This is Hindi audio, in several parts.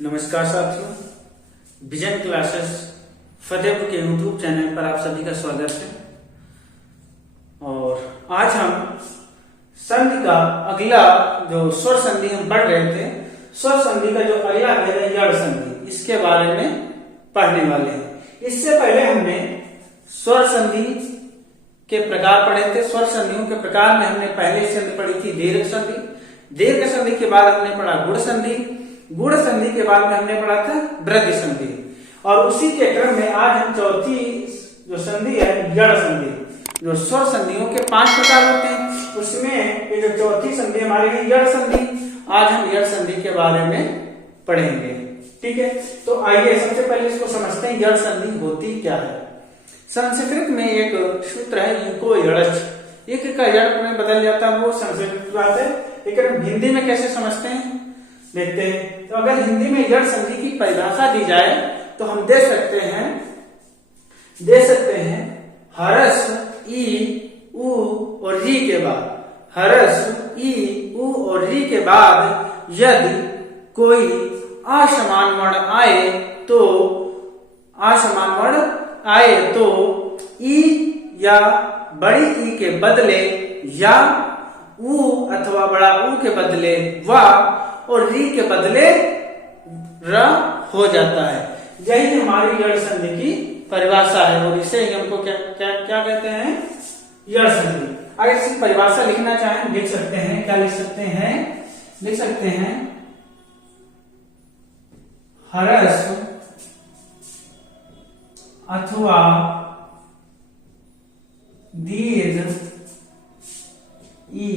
नमस्कार साथियों, विजन क्लासेस फतेहपुर के यूट्यूब चैनल पर आप सभी का स्वागत है। और आज हम संधि का अगला जो स्वर संधि हम पढ़ रहे थे, स्वर संधि का जो अगला है यड़ संधि, इसके बारे में पढ़ने वाले हैं। इससे पहले हमने स्वर संधि के प्रकार पढ़े थे। स्वर संधियों के प्रकार में हमने पहले संधि पढ़ी थी दीर्घ संधि। दीर्घ संधि के बाद हमने पढ़ा गुण संधि। गुण संधि के बाद में हमने पढ़ा था वृद्धि संधि। और उसी के क्रम में आज हम चौथी जो संधि है यड़ संधि। जो स्वर संधियों के 5 प्रकार होते हैं, उसमें ये जो चौथी संधि हमारी है यड़ संधि। आज हम यड़ संधि के बारे में पढ़ेंगे, ठीक है। तो आइए सबसे पहले इसको समझते हैं, यड़ संधि होती क्या है। संस्कृत में एक सूत्र है इको यड़च। एक का यड़ में बदल जाता है, वो संस्कृत की बात है। लेकिन हम हिंदी में कैसे समझते हैं देखते हैं। तो अगर हिंदी में यड़ संधि की परिभाषा दी जाए तो हम दे सकते हैं हरस ई उ और री के बाद, हरस ई उ और री के बाद यदि कोई असमान वर्ण आए तो ई या बड़ी ई के बदले या उ अथवा बड़ा उ के बदले वा और री के बदले र हो जाता है। यही हमारी यड़ संधि की परिभाषा है और इसे ही हमको क्या कहते हैं, यड़ संधि। अगर इसकी परिभाषा लिखना चाहें लिख सकते हैं। क्या लिख सकते हैं हरस अथवा दीर्घ ई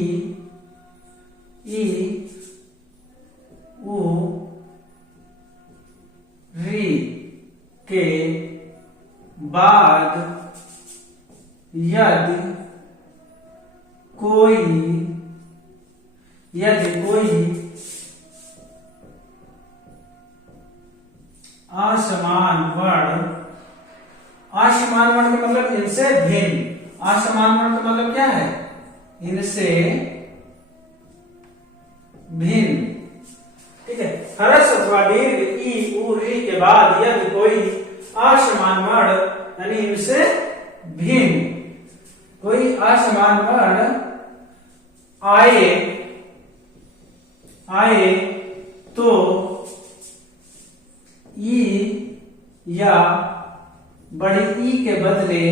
उ री के बाद यदि कोई असमान वर्ण का मतलब इनसे भिन्न। असमान वर्ण का मतलब क्या है, इनसे भिन्न, ठीक है। हरस अथवा दीर्घ ई उ री के बाद यदि कोई असमान वर्ण यानी इनसे भिन्न कोई असमान वर्ण आए तो ई या बड़ी ई के बदले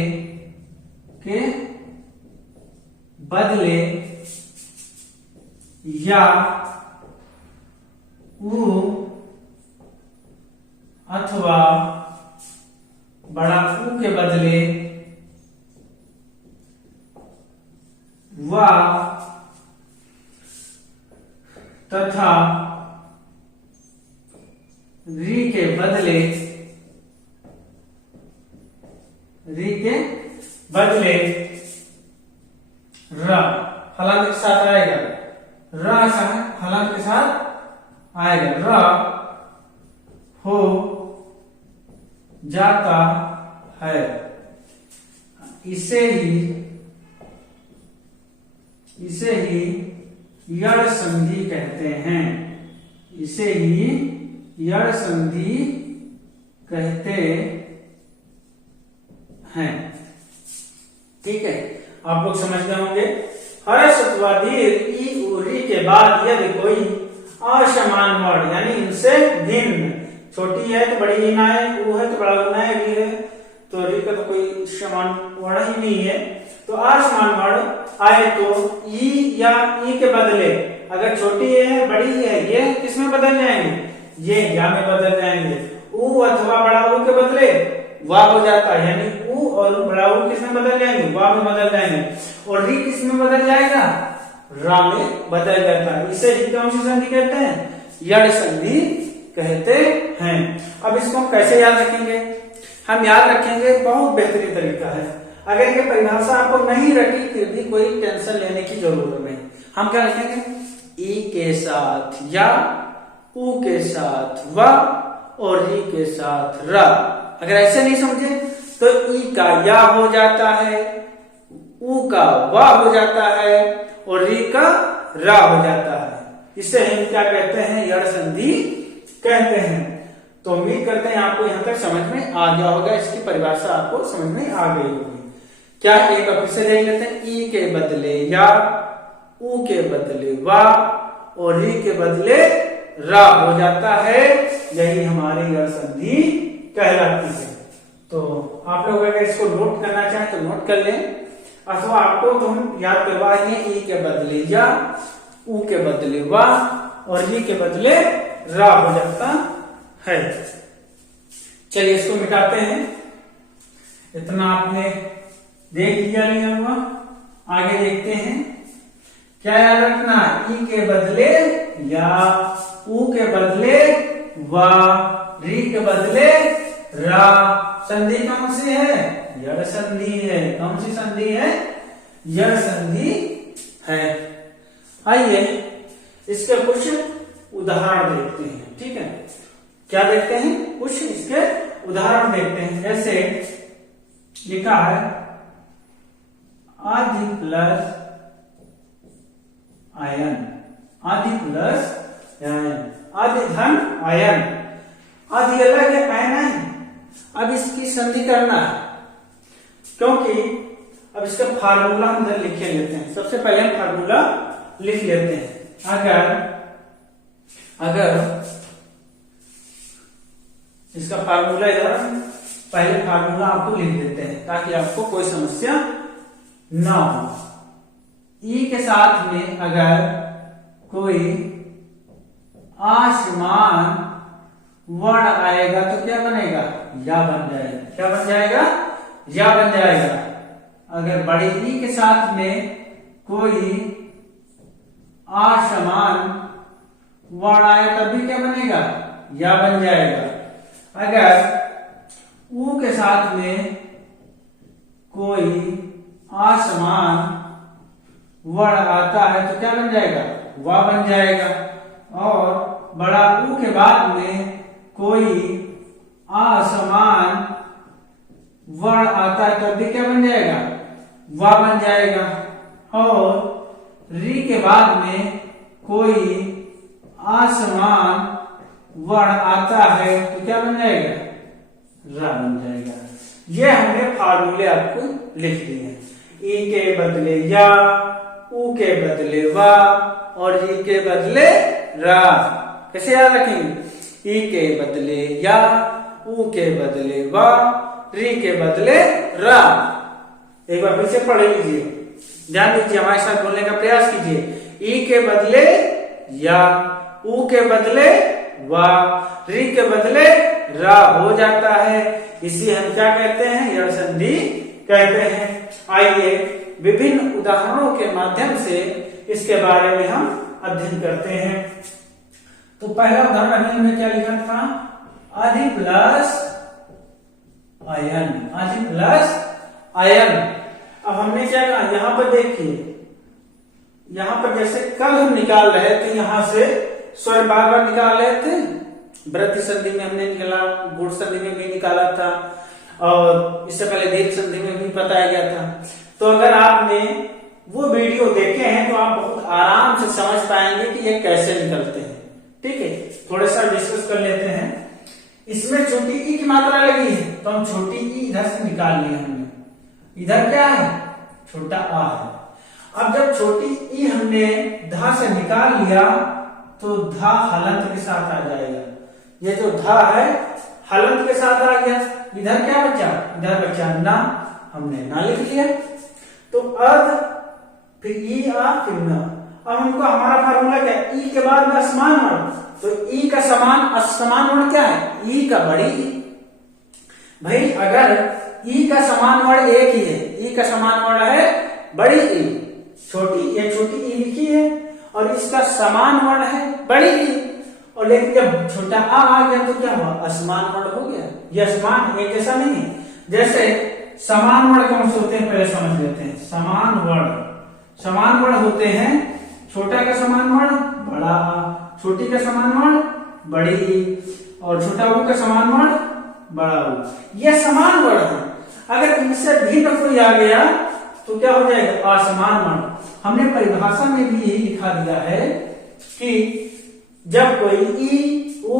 या उ अथवा बड़ा उ के बदले वा तथा री के बदले र हलांत के साथ आएगा। र हलांत के साथ आएगा, र हो जाता है। इसे ही यड़ संधि कहते हैं। इसे ही यड़ संधि कहते हैं, ठीक है। आप लोग समझ गए होंगे। हर्ष अथवा दीर्घ ई उ री के बाद यदि कोई असमान वर्ण यानी इनसे भिन्न, छोटी है तो बड़ी ई ना है, उ है तो बड़ा उ ना है, री है तो री का तो कोई समान वर्ण ही नहीं है, तो असमान वर्ण आए तो ई या ई के बदले, अगर छोटी है बड़ी है, ये किसमें बदल जाएंगे, ये या में बदल जाएंगे। उ अथवा बड़ा उ के बदले वा हो जाता है, यानी उ और बड़ा उ किसमें बदल जाएंगे, वा में बदल जाएंगे। और री किसमें बदल जाएगा, रा में बदल जाता है। इसे ही कौन सी संधि कहते हैं, यड़ संधि कहते हैं। अब इसको हम कैसे याद रखेंगे, हम याद रखेंगे, बहुत बेहतरीन तरीका है। अगर ये परिभाषा आपको नहीं रटी फिर भी कोई टेंशन लेने की जरूरत नहीं। हम क्या लिखेंगे, ई के साथ या उ के साथ व और री के साथ र। अगर ऐसे नहीं समझे तो ई का या हो जाता है, उ का वा हो जाता है और री का रा हो जाता है। इसे हम क्या कहते हैं, यड़ संधि कहते हैं। तो उम्मीद करते हैं आपको यहाँ तक समझ में आ गया होगा, इसकी परिभाषा आपको समझ में आ गई होगी। क्या एक बार फिर से देख लेते हैं। ई के बदले या, ऊ के बदले वा और री के बदले रा हो जाता है, यही हमारी ऋण संधि कहलाती है। तो आप लोग अगर इसको नोट करना चाहें तो नोट कर लें, अथवा आपको तो हम याद करवाएंगे। ई के बदले या, ऊ के बदले वा और री के बदले रा हो जाता है। चलिए इसको मिटाते हैं। इतना आपने देख लिया नहीं हुआ, आगे देखते हैं। क्या याद रखना, ई के बदले या, ऊ के बदले वा, री के बदले रा। संधि कौन सी है? यड़ संधि है। कौन सी संधि है? यड़ संधि है। आइए इसके कुछ उदाहरण देखते हैं। ठीक है, क्या देखते हैं? कुछ इसके उदाहरण देखते हैं। जैसे लिखा है आदि प्लस आयन, आदि प्लस आयन, आदि धन आयन। आदि अलग है, आयन है। अब इसकी संधि करना है, क्योंकि अब इसका फार्मूला हम इधर लिखे लेते हैं। सबसे पहले हम फार्मूला लिख लेते हैं। अगर इसका फार्मूला इधर, पहले फार्मूला आपको लिख देते हैं ताकि आपको कोई समस्या ना हो। ई के साथ में अगर कोई असमान वर्ण आएगा तो क्या बनेगा? या बन जाएगा। क्या बन जाएगा? या बन जाएगा। अगर बड़े ई के साथ में कोई असमान वर्ण आए तब भी क्या बनेगा? या बन जाएगा। अगर ऊ के साथ में कोई असमान वर्ण आता है तो क्या बन जाएगा? वा बन जाएगा। और बड़ा ऊ के बाद में कोई असमान वर्ण आता है तब भी क्या बन जाएगा? वा बन जाएगा। और री के बाद में कोई असमान वर्ण आता है तो क्या बन जाएगा? रा बन जाएगा। ये हमने फार्मूले आपको लिख दिए हैं। ई के बदले या, ऊ के बदले वा और री के बदले रा। कैसे याद रखेंगे? ई के बदले या, ऊ के बदले वा, री के बदले रा। एक बार फिर से पढ़ लीजिए, ध्यान दीजिए, हमारे साथ बोलने का प्रयास कीजिए। ई के बदले या, ऊ के बदले वा, री के बदले रा हो जाता है। इसी हम क्या कहते हैं? यड़ संधि कहते हैं। आइए विभिन्न उदाहरणों के माध्यम से इसके बारे में हम अध्ययन करते हैं। तो पहला उदाहरण हमने क्या लिखा था? आदि प्लस आयन, आदि प्लस आयन। अब हमने क्या कहा? यहां पर देखिए, यहां पर जैसे कल हम निकाल रहे थे, यहां से स्वर बार बार निकाल रहे थे। वृत्ति संधि में हमने निकाला, गुण संधि में भी निकाला था, और इससे पहले दीर्घ संधि में भी बताया गया था। तो अगर आपने वो वीडियो देखे हैं तो आप बहुत आराम से समझ पाएंगे कि ये कैसे निकलते हैं। ठीक है, थोड़ा सा डिस्कस कर लेते हैं। इसमें छोटी ई की मात्रा लगी है तो हम छोटी ई इधर से निकाल लिया हमने। इधर क्या है? छोटा आ है। अब जब छोटी ई हमने धा से निकाल लिया तो धा हलंत के साथ आ जाएगा। ये जो धा है हलंत के साथ आ गया। इधर क्या बचा? इधर बचा ना, हमने ना लिख लिया। तो अब फिर ई आ फिर ना। अब हमको हमारा फार्मूला क्या है? ई के बाद में असमान वर्ण, तो ई का समान असमान वर्ण क्या है? ई का बड़ी ई। भाई अगर ई का समान वर्ण एक ही है, ई का समान वर्ण है बड़ी ई, छोटी ये छोटी ई लिखी है, और इसका समान वर्ण है बड़ी ई। और लेकिन जब छोटा आ गया तो क्या हुआ? असमान वर्ण हो गया। ये असमान एक जैसा नहीं है। जैसे समान वर्ण कौन से होते हैं पहले समझ लेते हैं। समान वर्ण होते हैं छोटा का समान वर्ण बड़ा आ, छोटी का समान वर्ण बड़ी ई, और छोटा ऊ का समान वर्ण बड़ा ऊ। ये समान वर्ण है। अगर इनसे भिन्न कोई आ गया तो क्या हो जाएगा? असमान वर्ण। हमने परिभाषा में भी यही लिखा दिया है कि जब कोई ई, उ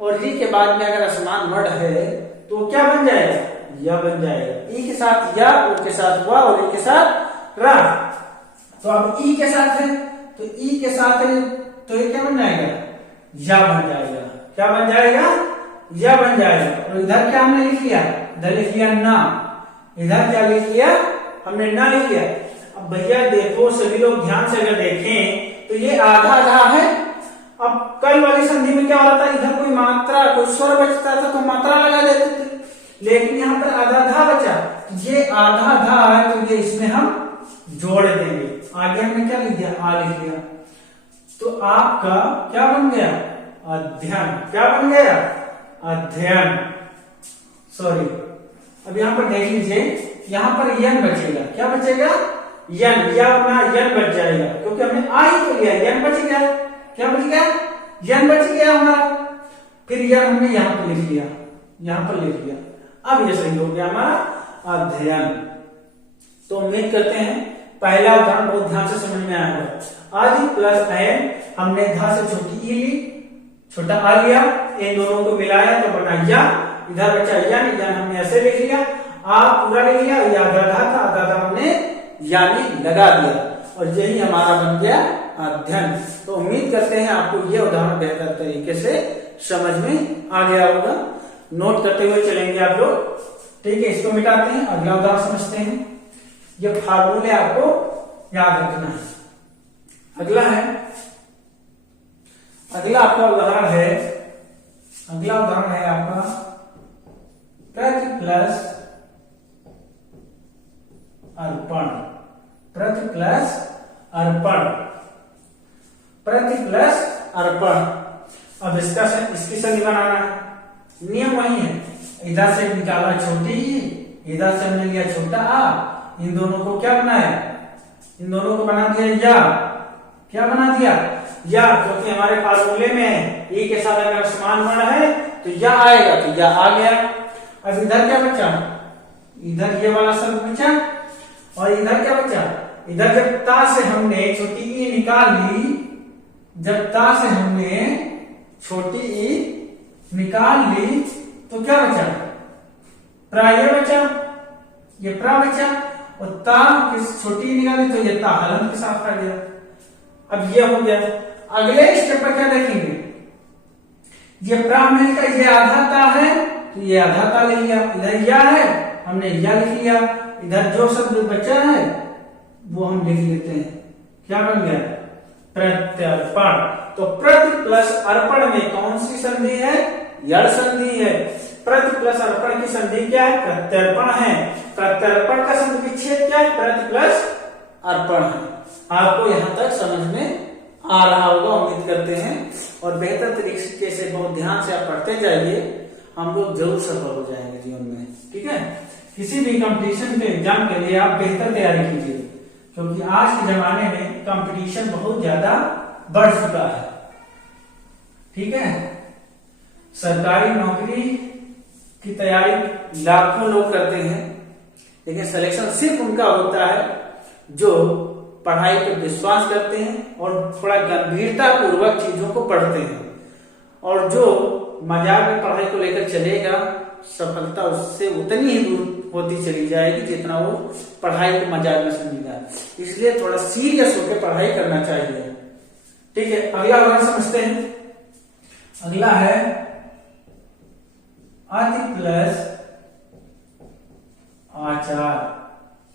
और री के बाद में अगर असमान वर्ण है तो क्या बन जाएगा, या बन जाएगा। ई के साथ या, उ के साथ वा और ई के साथ रा। तो अब ई के साथ है तो ई के साथ है तो ये क्या बन जाएगा, या बन जाएगा। क्या बन जाएगा, या बन जाएगा। और इधर क्या हमने लिख लिया, इधर लिख लिया ना, इधर क्या लिख लिया हमने, ना लिख लिया। अब भैया देखो सभी लोग ध्यान से अगर देखें तो ये आधा आधा है। अब कल वाली संधि में क्या होता था, इधर कोई मात्रा कोई स्वर बचता था तो मात्रा लगा देते थे, लेकिन यहाँ पर आधा आधा बचा। ये आधा आधा है तो ये इसमें हम जोड़ देंगे। आगे हमने क्या लिख दिया, आ लिख लिया। तो आपका क्या बन गया, अध्ययन। क्या बन गया, अध्ययन। सॉरी, अब यहाँ पर देख लीजिए, यहाँ पर यन बचेगा। क्या बचेगा, यन, या अपना यन बच जाएगा क्योंकि हमने आ ही तो लिया, यन बच गया। क्या बच गया, यन बच गया हमारा। फिर यन हमने यहाँ पर लिख लिया, यहाँ पर लिख लिया। अब ये सही हो गया हमारा अध्ययन। तो उम्मीद करते हैं पहला उदाहरण बहुत ध्यान से समझ में आया होगा। आदि प्लस अयन, हमने धा से छोटी ई ली, छोटा आ लिया, इन दोनों को मिलाया तो बना या, इधर बचा यन, यन हमने ऐसे लिख लिया। आ पूरा लिख लिया, या आधा था, आधा हमने यानी लगा दिया और यही हमारा बन गया अध्ययन। तो उम्मीद करते हैं आपको ये उदाहरण बेहतर तरीके से समझ में आ गया होगा। नोट करते हुए चलेंगे आप लोग, ठीक है। इसको मिटाते हैं, अगला उदाहरण समझते हैं। ये फार्मूले आपको याद रखना है। अगला है, अगला आपका उदाहरण है, अगला उदाहरण है आपका प्रति प्लस अर्पण। प्रति प्लस अर्पण, प्रति प्लस अर्पण। अब इसकी संधि बनाना है, नियम वही है। इधर से निकाला छोटी ई, इधर से हमने लिया छोटा आ, इन दोनों को क्या बनाया, इन दोनों को बना दिया या। क्या बना दिया, या, क्योंकि हमारे फार्मूले में ई के साथ अगर समान वर्ण है तो या आएगा, तो या आ गया। अब इधर क्या बचा, इधर ये वाला शब्द बचा और इधर क्या बचा, इधर जब ता से हमने छोटी ई निकाल ली, जब ता से हमने छोटी ई निकाल ली तो क्या बचा, प्राय बचा, ये प्रा बचा और ता किस छोटी निकाली तो ये ता हलन के साथ आ गया। अब ये हो गया। अगले स्टेप पर क्या देखेंगे, ये प्रा मिलकर ये आधा ता है तो ये आधा ता ले लिया, इधर या है हमने या लिख लिया, इधर जो शब्द बचा है वो हम लिख लेते हैं। क्या बन गया, प्रत्यर्पण। तो प्रति प्लस अर्पण में कौन सी संधि है, यड़ संधि है। प्रति प्लस अर्पण की संधि क्या है, प्रत्यर्पण है। प्रत्यर्पण का संधि विच्छेद क्या है, प्रति प्लस अर्पण है। आपको यहां तक समझ में आ रहा होगा, उम्मीद करते हैं। और बेहतर तरीके से बहुत ध्यान से आप पढ़ते जाइए, हम लोग जरूर सफल हो जाएंगे जीवन में, ठीक है। किसी भी कंपटीशन के एग्जाम के लिए आप बेहतर तैयारी कीजिए, क्योंकि आज के जमाने में कंपटीशन बहुत ज्यादा बढ़ चुका है, ठीक है। सरकारी नौकरी की तैयारी लाखों लोग करते हैं, लेकिन सिलेक्शन सिर्फ उनका होता है जो पढ़ाई पर विश्वास करते हैं और थोड़ा गंभीरता पूर्वक चीजों को पढ़ते हैं। और जो मजाक में पढ़ाई को लेकर चलेगा, सफलता उससे उतनी ही दूर होती चली जाएगी जितना वो पढ़ाई को मजाक में समझेगा। इसलिए थोड़ा सीरियस होकर पढ़ाई करना चाहिए, ठीक है। अगला उदाहरण समझते हैं। अगला है अति प्लस आचार।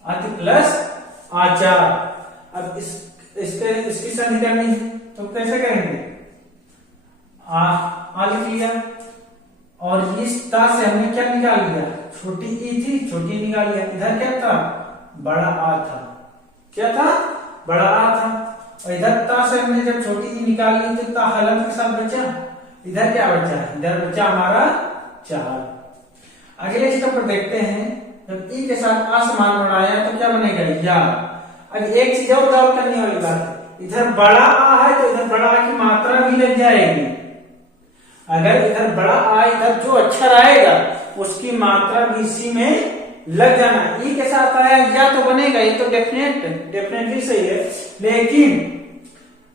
अति प्लस आचार। अब इसकी संधि करनी है तो कैसे करेंगे, आ लिख लिया और इस ता से हमने क्या निकाल लिया, छोटी ई थी, छोटी निकाल लिया। इधर क्या था, बड़ा आ था। क्या था, बड़ा आ था। और इधर ता से हमने जब छोटी ई निकाल ली तो ता हलन के साथ बचा। इधर क्या बचा, इधर बचा हमारा चार। अगले स्टेप पर देखते हैं, जब ई के साथ आ समान बनाया तो क्या बनेगा, या। अब एक चीज और गौर करने वाली बात, इधर बड़ा आ है तो इधर बड़ा आ की मात्रा भी लग जाएगी। अगर इधर बड़ा आ, इधर जो अक्षर आएगा उसकी मात्रा भी इसी में लग जाना। ई के साथ आया या तो बनेगा, ये तो डेफिनेटली सही है। लेकिन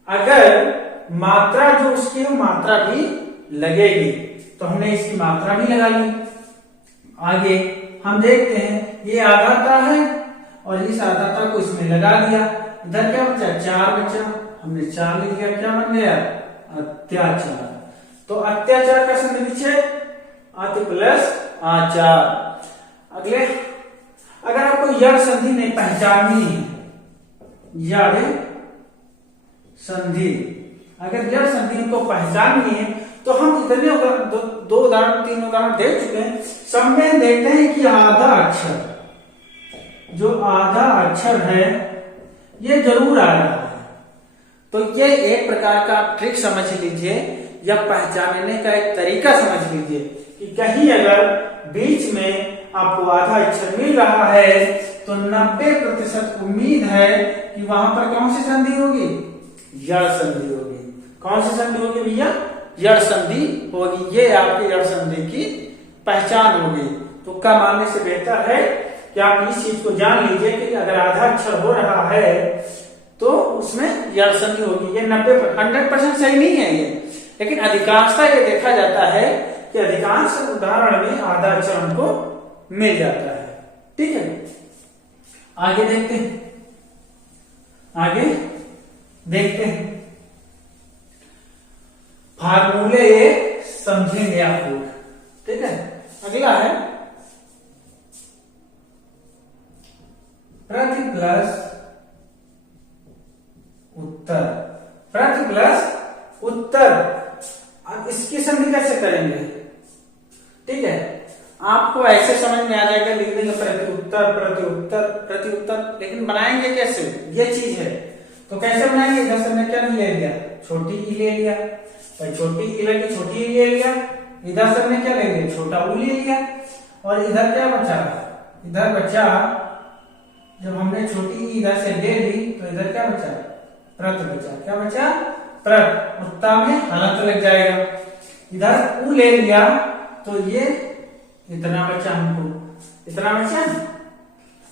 अगर मात्रा जो उसकी मात्रा भी लगेगी। तो हमने इसकी मात्रा भी लगा ली। आगे हम देखते हैं ये आधाता है और इस आधाता को इसमें लगा दिया। इधर क्या बचा? 4 बचा। हमने 4 लिख दिया। क्या बन गया? अत्याचार। तो अत्याचार का संधि विच्छेद अति प्लस आचार। अगले अगर आपको यड़ संधि नहीं पहचाननी है, यड़ संधि, अगर यड़ संधि को पहचाननी है तो हम इतने दो उदाहरण 3 उदाहरण देख चुके हैं। सब में देखते हैं कि आधा अक्षर, जो आधा अक्षर है ये जरूर आ रहा है। तो ये एक प्रकार का आप ट्रिक समझ लीजिए या पहचानने का एक तरीका समझ लीजिए कि कहीं अगर बीच में आपको आधा अक्षर मिल रहा है तो 90% उम्मीद है कि वहां पर कौन सी संधि होगी? यड़ संधि होगी। कौन सी संधि होगी भैया? यड़ संधि होगी। ये आपकी यड़ संधि की पहचान होगी। तुक्का मारने से बेहतर है कि आप इस चीज को जान लीजिए कि अगर आधा अक्षर हो रहा है तो उसमें यड़ संधि होगी। ये 100% सही नहीं है ये, लेकिन अधिकांशता ये देखा जाता है कि अधिकांश उदाहरण में आधा अक्षर हमको मिल जाता है। ठीक है, आगे देखते हैं। आगे देखते हैं फार्मूले समझेंगे आप लोग। ठीक है, अगला है प्रति प्लस उत्तर। प्रति प्लस उत्तर, अब इसकी संधि कैसे करेंगे? ठीक है, आपको ऐसे समझ में आ जाएगा, लिख देंगे प्रति उत्तर प्रति उत्तर प्रति उत्तर, लेकिन बनाएंगे कैसे? ये चीज है। तो कैसे बनाएंगे? इधर से हमने क्या ले लिया? छोटी ई ले लिया। छोटी ई लगी, छोटी ई ले लिया। इधर से हमने क्या ले लिया? छोटा ऊ ले लिया। और इधर क्या बचा? इधर बचा, जब हमने छोटी ई इधर से ले ली तो इधर क्या बचा? प्रत बचा। क्या बचा? प्रत। उत्ता में हलंत लग जाएगा। इधर ऊ ले लिया तो ये इतना बचा, हमको इतना बचा,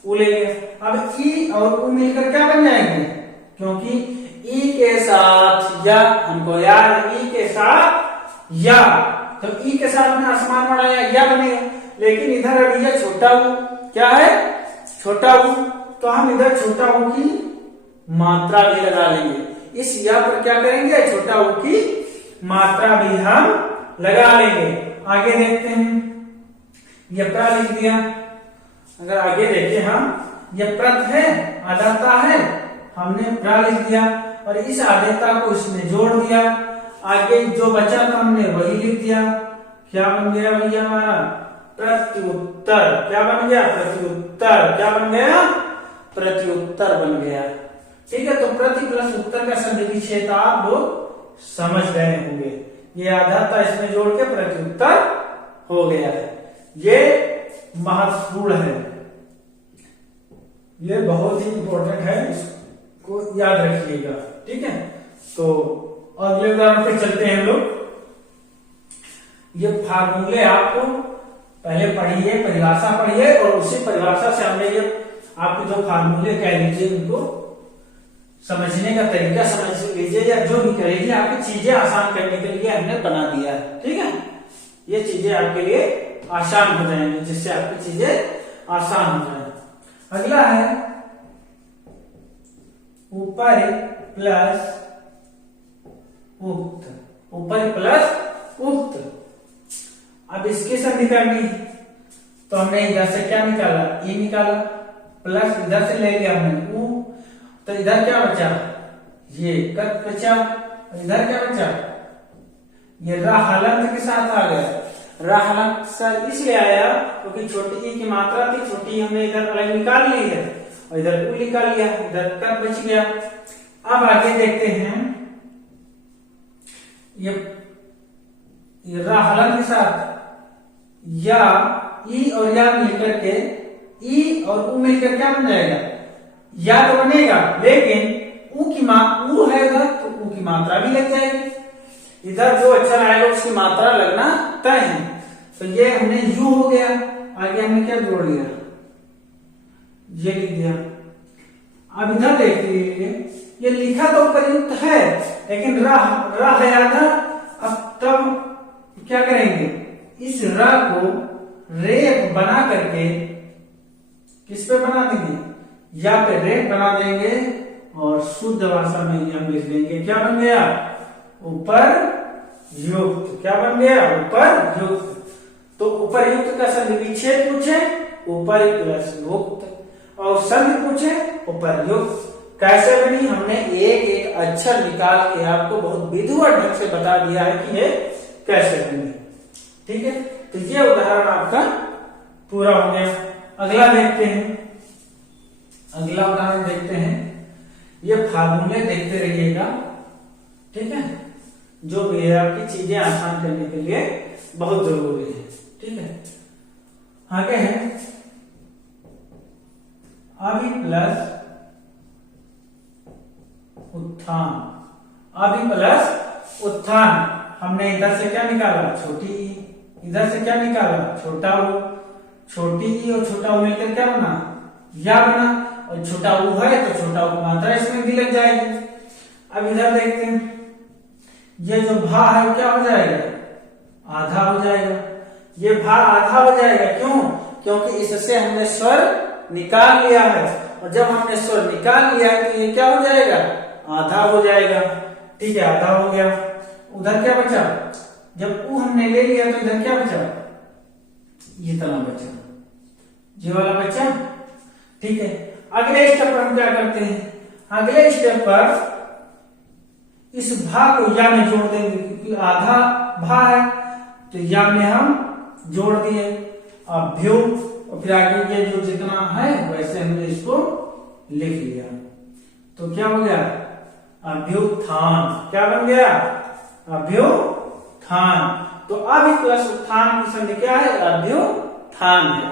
ऊ ले लिया। अब ई और ऊ मिलकर क्या बन जाएंगे? क्योंकि ई के साथ या, हमको यार ई के साथ या, तो ई के साथ में आसमान बढ़ाया या बनेगा। लेकिन इधर अभी यह छोटा ऊ क्या है? छोटा ऊ। तो हम इधर छोटा ऊ की मात्रा भी लगा लेंगे। इस या पर क्या करेंगे? छोटा ऊ की मात्रा भी हम लगा लेंगे। आगे देखते हैं। यह प्र लिख दिया। अगर आगे देखें हम, यह प्रत है, आधाता है, हमने प्र लिख दिया और इस आधेयता को इसमें जोड़ दिया। आगे जो बचा था हमने वही लिख दिया। क्या बन गया भैया हमारा? प्रत्युत्तर। क्या बन गया? प्रत्युत्तर। क्या बन गया? प्रत्युत्तर बन गया। ठीक है, तो प्रति प्लस उत्तर का संधि विच्छेद आप लोग समझ गए होंगे। ये आधाता इसमें जोड़ के प्रत्युत्तर हो गया है। ये महत्वपूर्ण है, ये बहुत ही इंपॉर्टेंट है, इसको याद रखिएगा। ठीक है, तो अगले उदाहरण पे चलते हैं हम लोग। ये फार्मूले आपको पहले पढ़िए, परिभाषा पढ़िए और उसी परिभाषा से हमने ये आपको जो फार्मूले कह लीजिए उनको समझने का तरीका समझ लीजिए, या जो भी करेगी आपकी चीजें आसान करने के लिए हमने बना दिया है। ठीक है, ये चीजें आपके लिए आसान हो जाएंगी, जिससे आपकी चीजें आसान हो जाए। अगला है ऊपर प्लस उक्त। ऊपर प्लस उक्त। अब इसकी संधि करनी तो हमने इधर से क्या निकाला? ई निकाला, प्लस इधर से ले लिया हमने ऊ, तो इधर क्या बचा? ये कत बचा। इधर क्या बचा? ये रा हलंत के साथ आ गया। रा हलंत सर इसलिए आया क्योंकि छोटी ई की मात्रा थी, छोटी हमने इधर अलग निकाल ली है और इधर ऊ निकाल लिया, इधर कत बच गया। अब आगे देखते हैं, ये रा हलंत के साथ या ई और या मिलकर के ई और ऊ मिलकर क्या बन जाएगा? या तो बनेगा, लेकिन ऊ की ऊ है उधर तो ऊ की मात्रा भी लग जाएगी। इधर जो अक्षर आएगा उसकी मात्रा लगना तय है। तो ये हमने यू हो गया। आगे हमने क्या जोड़ लिया? ये लिख दिया। अब इधर देख लीजिए, ये लिखा तो प्रयुक्त है, लेकिन रह है आधा। अब तब क्या करेंगे, इस र को रेप बना करके किस पे बना देंगे, या पे रेप बना देंगे और शुद्ध भाषा में ये हम लिख देंगे, क्या बन गया, ऊपर युक्त। क्या बन गया, ऊपर युक्त। तो ऊपर युक्त का संधि विच्छेद पूछे, ऊपर प्लस युक्त, और संधि पूछे ऊपर युक्त। कैसे बनी, हमने एक एक अक्षर निकाल के आपको बहुत विधिवत ढंग से बता दिया है कि ये कैसे बनी। ठीक है, तो ये उदाहरण आपका पूरा हो गया। अगला देखते हैं, अगला उदाहरण देखते हैं। ये फार्मूले देखते रहिएगा, ठीक है, जो भी है आपकी चीजें आसान करने के लिए बहुत जरूरी है। ठीक है, आगे है अभी प्लस उत्थान। अभी प्लस उत्थान, हमने इधर से क्या निकाला, छोटी ई, इधर से क्या निकाला, छोटा ऊ। छोटी ई और छोटा ऊ मिलकर क्या बना, या बना, और छोटा ऊ है तो छोटा ऊ मात्रा इसमें भी लग जाएगी। अब इधर देखते हैं, ये जो भा है क्या हो जाएगा, आधा हो जाएगा। ये भा आधा हो जाएगा, क्यों, क्योंकि इससे हमने स्वर निकाल लिया है, और जब हमने स्वर निकाल लिया है तो ये क्या हो जाएगा, आधा हो जाएगा। ठीक है, आधा हो गया। उधर क्या बचा, जब ऊ हमने ले लिया तो इधर क्या बचा, ये तना बचा, ये वाला बचा। ठीक है, अगले स्टेप पर हम क्या करते हैं, अगले स्टेप पर इस भा को या में जोड़ देंगे, क्योंकि आधा भा है तो या में हम जोड़ दिए, अभ्यु, और फिर आगे ये जो जितना है वैसे हमने इसको लिख लिया, तो क्या हो गया, अभ्युत्थान। क्या बन गया, अभ्युत्थान। तो अभि प्लस उत्थान की संधि क्या है, अभ्युत्थान है,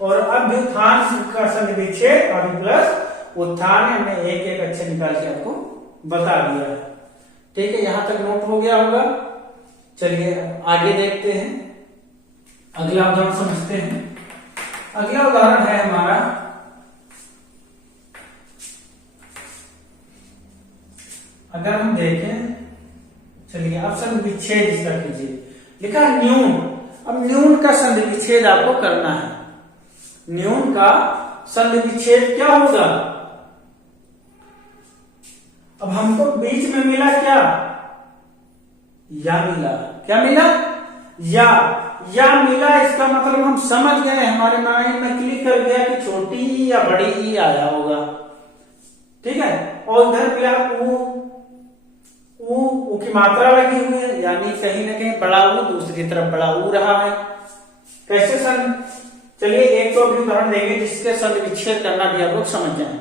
और अभ्युत्थान का संधि विच्छेद अभि प्लस उत्थान है। हमने एक एक अक्षर निकाल के आपको बता दिया है। ठीक है, यहां तक नोट हो गया होगा। चलिए आगे देखते हैं, अगला उदाहरण समझते हैं। अगला उदाहरण है हमारा अगर हम देखें, चलिए अब संधि विच्छेद इसका कीजिए। लिखा न्यून, अब न्यून का संधि विच्छेद आपको करना है। न्यून का संधि विच्छेद क्या होगा, अब हमको बीच में मिला क्या, या मिला, क्या मिला, या मिला। इसका मतलब हम समझ गए, हमारे माइंड में क्लिक कर गया कि छोटी ई या बड़ी ई आया होगा। ठीक है, और इधर मिला ऊ की मात्रा लगी हुई है, यानी कहीं ना कहीं बड़ा ऊ, दूसरी तरफ बड़ा ऊ रहा है। कैसे सन, चलिए एक तो भी उदाहरण देंगे जिसके संधि विच्छेद करना भी आप लोग समझ जाए।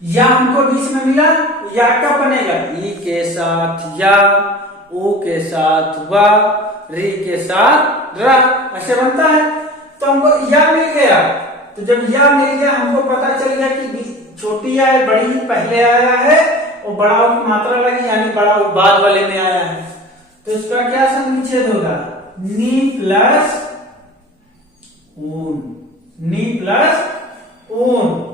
या हमको बीच में मिला, या क्या बनेगा, ई के साथ या, ऊ के साथ वा, री के साथ रा, ऐसे बनता है। तो हमको या मिल गया, तो जब या मिल गया हमको पता चल गया कि छोटी या बड़ी पहले आया है और बड़ा की मात्रा लगी, यानी बड़ा बाद वाले में आया है। तो इसका क्या संधि विच्छेद होगा, नी प्लस ऊन, नी प्लस ऊन।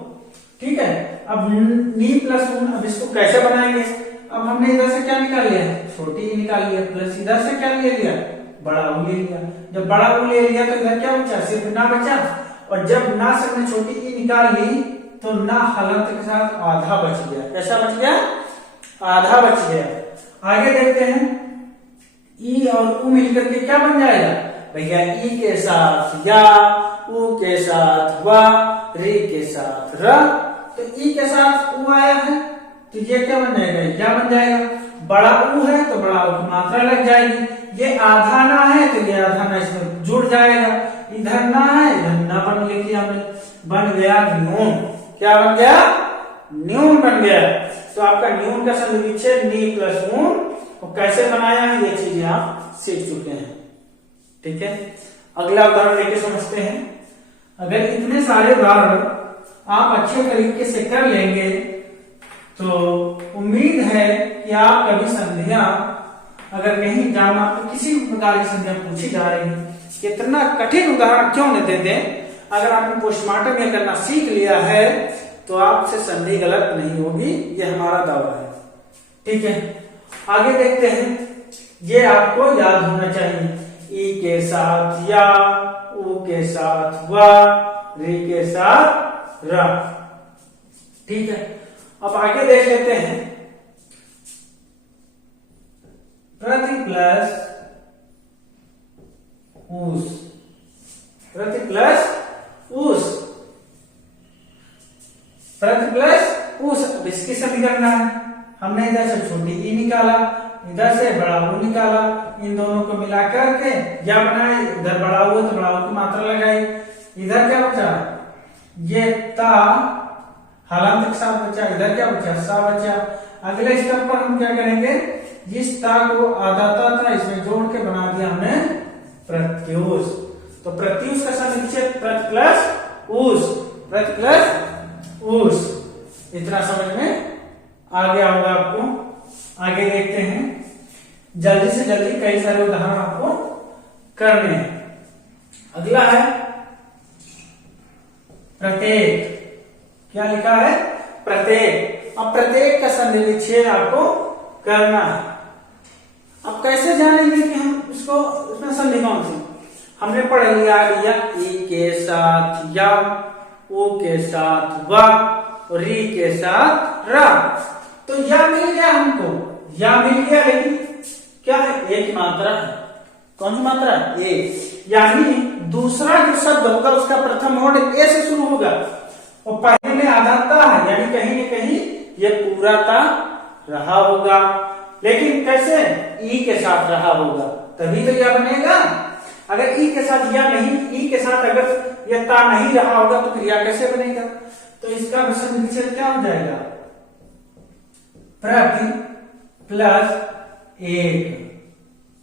ठीक है, अब नी प्लस ऊन, अब इसको कैसे बनाएंगे, अब हमने इधर से क्या निकाल लिया, छोटी ई निकाल लिया, प्लस इधर से क्या ले लिया, बड़ा ऊ ले लिया। जब बड़ा ऊ ले लिया तो इधर क्या बचा, सिर्फ ना बचा, और जब ना से हमने छोटी ई निकाल ली तो ना हलंत के साथ आधा बच गया। कैसा बच गया, आधा बच गया। आगे देखते हैं, ई और ऊ मिलकर के क्या बन जाएगा भैया, ई के साथ या, ऊ के साथ वा, री के साथ र। तो ई के साथ ऊ आया है तो ये क्या बन जाएगा, या बन जाएगा। बड़ा ऊ है तो बड़ा ऊ की मात्रा लग जाएगी। ये आधा ना है तो ये आधा ना इसमें जुड़ जाएगा। इधर ना है, इधर ना बन लिया हमने, बन गया न्यून। क्या बन गया, न्यून बन गया। तो आपका न्यून का संधि विच्छेद नी प्लस ऊन, और कैसे बनाया है ये चीजें आप सीख चुके हैं। ठीक है, अगला उदाहरण लेके समझते हैं। अगर इतने सारे उदाहरण आप अच्छे तरीके से कर लेंगे तो उम्मीद है कि आप कभी संधियां अगर नहीं जानना तो किसी भी प्रकार की संधियां पूछी जा रही है, इतना कठिन उदाहरण क्यों न दे दें। अगर आपने पोस्टमार्टम में करना सीख लिया है तो आपसे संधि गलत नहीं होगी, ये हमारा दावा है। ठीक है, आगे देखते हैं। ये आपको याद होना चाहिए। ई के साथ या, ऊ के साथ वा, री के साथ रा। ठीक है, अब आगे देख लेते हैं। प्रति प्लस उस, प्रति प्लस उस, प्रति प्लस उस। अब इसकी सभी करना है। हमने इधर से छोटी ई निकाला, इधर से बड़ा ऊ निकाला, इन दोनों को मिला करके क्या बनाए, इधर बड़ा हुआ तो बड़ा ऊ की मात्रा लगाई। इधर क्या बचा, ये ता हलांत के साथ बचा, इधर क्या बचा, सा बचा। अगले स्टेप पर हम क्या करेंगे, जिस ता को आधा ता था इसमें जोड़ के बना दिया हमने प्रत्यूष। तो प्रत्यूष का सन्निक्षेप प्रति प्लस उस, प्रति प्लस उस। इतना समझ में आ गया होगा आपको। आगे देखते हैं, जल्दी से जल्दी कई सारे उदाहरण आपको करने हैं। अगला है प्रत्येक। क्या लिखा है, प्रत्येक। अब प्रत्येक का सन्निक्षेप आपको करना है। अब कैसे जानेंगे कि हम इसको, इसमें संधि कौन सी, हमने पढ़ लिया ई के साथ या, ओ के साथ वा, और री के साथ रा। तो या मिल गया हमको, या मिल गया, लेकिन क्या है, एक मात्रा है। कौन सी मात्रा है, एक। यानी दूसरा जो शब्द होगा उसका प्रथम वर्ड ए से शुरू होगा, और पहले में आधा ता है, यानी कहीं न कहीं ये पूरा ता रहा होगा। लेकिन कैसे, ई के साथ रहा होगा, तभी तो यह बनेगा। अगर ई के साथ या नहीं, ई के साथ अगर यह ता नहीं रहा होगा तो फिर या कैसे बनेगा। तो इसका विषय क्या हो जाएगा, प्रति प्लस एक,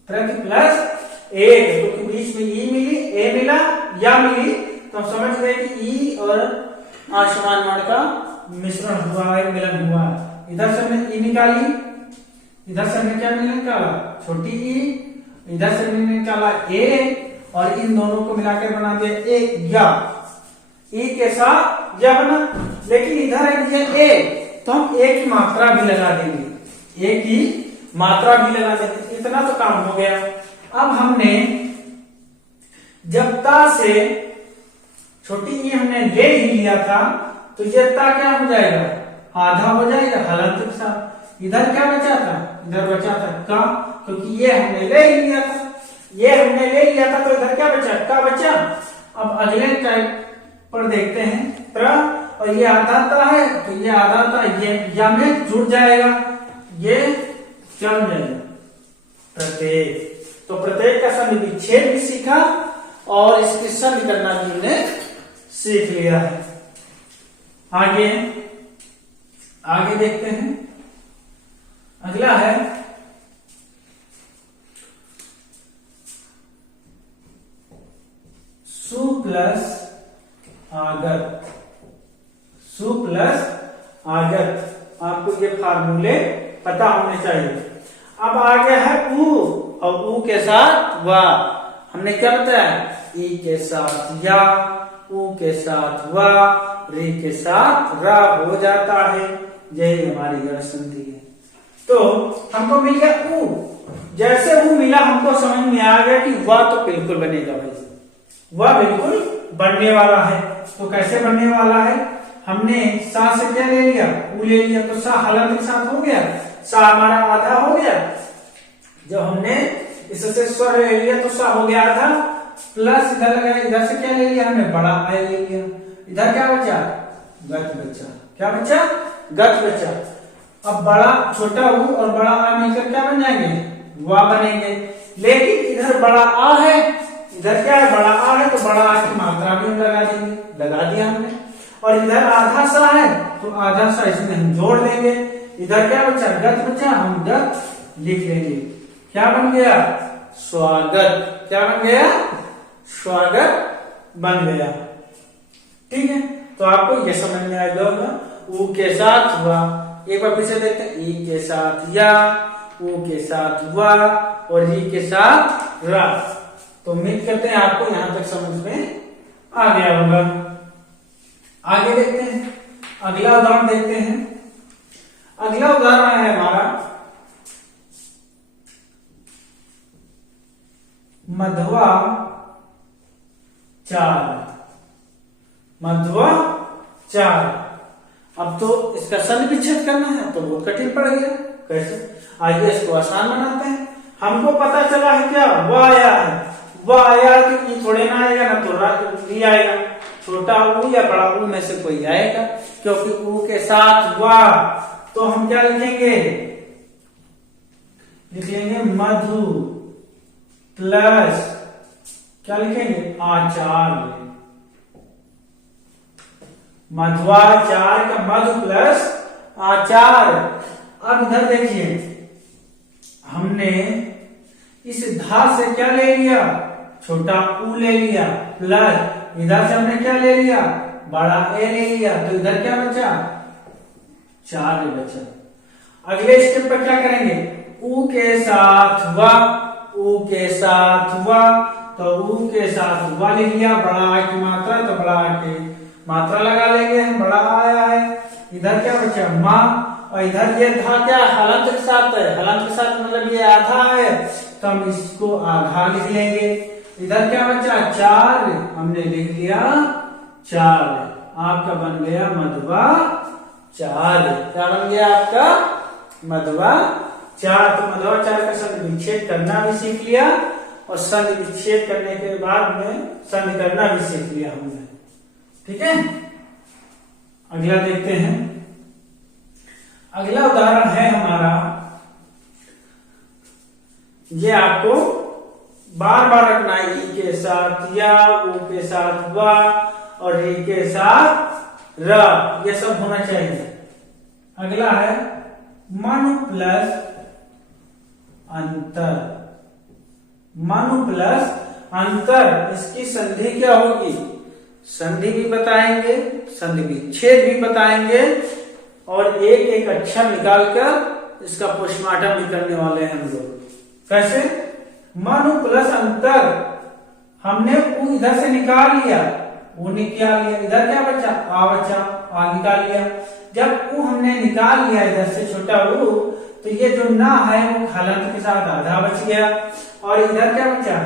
प्रति प्लस एक। क्योंकि बीच में ई मिली, ए मिला, या मिली, तो हम समझ गए कि ई और असमान वर्ण का मिश्रण हुआ है, मिलन हुआ। इधर से हमने ई निकाली, इधर से हमने क्या निकाला, छोटी ई, इधर से हमने निकाला ए, और इन दोनों को मिलाकर बना दिया एक या। ई के साथ या बना, लेकिन इधर है ए, तो हम एक ही मात्रा भी लगा देंगे, एक ही मात्रा भी लगा देंगे। इतना तो काम हो गया। अब हमने जब ता से छोटी ई हमने ले ही लिया था, तो ये ता क्या हो जाएगा, आधा हो जाएगा हलंत के साथ। इधर क्या बचा था, इधर बचा था का, क्योंकि ये हमने ले ही लिया था, ये हमने ले लिया था, तो इधर क्या बचा, का बचा। अब अगले टाइप पर देखते हैं, प्र, और ये आधा ता है, तो ये आधा ता ये या में जुड़ जाएगा, ये क्या हो जाएगा, प्रत्येक। तो प्रत्येक का संधि विच्छेद भी सीखा, और इसकी संधि करना भी हमने सीख लिया है। आगे आगे देखते हैं। अगला है सु प्लस आगत। सु प्लस आगत, आपको ये फार्मूले पता होने चाहिए। अब आ गया है ऊ, और ऊ के साथ वा। हमने क्या बताया, ई के साथ या, ऊ के साथ वा, री के साथ रा हो जाता है। यही हमारी गढ़ संधि है। तो हमको मिल गया ऊ। जैसे ऊ मिला, हमको समझ में आ गया कि वा तो बिल्कुल बनेगा भाई, वह बिल्कुल बनने वाला है। तो कैसे बनने वाला है, हमने सा से क्या ले लिया, ऊ ले लिया, तो सा हलंत के साथ हो गया, सा हमारा आधा हो गया। जब हमने इससे स्वर ले लिया तो सा हो गया आधा, प्लस इधर लगाया, इधर से क्या ले लिया हमने, बड़ा आ ले लिया। इधर क्या बचा, गत बचा। क्या बचा, गत बचा। अब बड़ा छोटा ऊ और बड़ा आ मिलकर क्या बन जाएंगे, वा बनेंगे। लेकिन इधर बड़ा आ है, इधर क्या है, बड़ा आ है, तो बड़ा आ की मात्रा भी हम लगा देंगे, लगा दिया हमने। और इधर आधा सा है, तो आधा सा इसमें हम जोड़ देंगे। इधर क्या बचा, गत बचा, हम गत लिख लेंगे। क्या बन गया, स्वागत। क्या बन गया, स्वागत बन गया। ठीक है, तो आपको ये समझ में आ गया होगा। ऊ के साथ हुआ, एक बार फिर से देखते हैं, ई के साथ या, ऊ के साथ वा, और री के साथ रा। तो उम्मीद करते हैं आपको यहां तक समझ में आ गया होगा। आगे देखते हैं, अगला उदाहरण देखते हैं। अगला उदाहरण है हमारा मध्वा चार, मध्वा चार। अब तो इसका संधि विच्छेद करना है तो बहुत कठिन पड़ गया। कैसे? आइए इसको आसान बनाते हैं। हमको पता चला है क्या, व आया है, व आया तो ई थोड़े ना आएगा, ना तो री आएगा, छोटा ऊ या बड़ा ऊ में से कोई आएगा, क्योंकि ऊ के साथ व। तो हम क्या लिखेंगे, लिखेंगे मधु प्लस क्या लिखेंगे, आचार्य। मध्वाचार्य का मधु प्लस आचार्य। अब इधर देखिए, हमने इस धा से क्या ले लिया, छोटा ऊ ले लिया, प्लस इधर से हमने क्या ले लिया, बड़ा ए ले लिया, तो इधर क्या बचा, चार बचा। अगले स्टेप पर क्या करेंगे, ऊ के साथ व, ऊ के साथ व, तो ऊ के साथ व लिख लिया, बड़ा आ की मात्रा तो बड़ा आ की मात्रा लगा लेंगे, बड़ा आया है। इधर क्या बचा, माँ, और इधर ये था क्या, हलंत के साथ है, हलंत के साथ मतलब ये आधा है, तो हम इसको आधा लिख लेंगे। इधर क्या बचा, चार, हमने लिख लिया चार। आपका बन गया मध्वा चार। क्या बन गया आपका, मध्वा चार। तो मध्वा चार का संधि विच्छेद करना भी सीख लिया, और संधि विच्छेद करने के बाद में संधि करना भी सीख लिया हमने। ठीक है, अगला देखते हैं। अगला उदाहरण है हमारा, ये आपको बार बार रखना है, ई के साथ या, ऊ के साथ व, और री के साथ र, ये सब होना चाहिए। अगला है मनु प्लस अंतर, मनु प्लस अंतर। इसकी संधि क्या होगी, संधि भी बताएंगे, संधि विच्छेद भी बताएंगे, और एक एक अक्षर निकालकर इसका पोस्टमार्टम भी करने वाले हैं हम लोग। कैसे, मनु प्लस अंतर, हमने ऊ इधर से निकाल लिया, ऊ निकाल लिया, इधर क्या बचा, आ बचा, आ निकाल लिया। जब ऊ हमने निकाल लिया इधर से छोटा ऊ, तो ये जो ना है वो हलंत के साथ आधा बच गया, और इधर क्या बचा,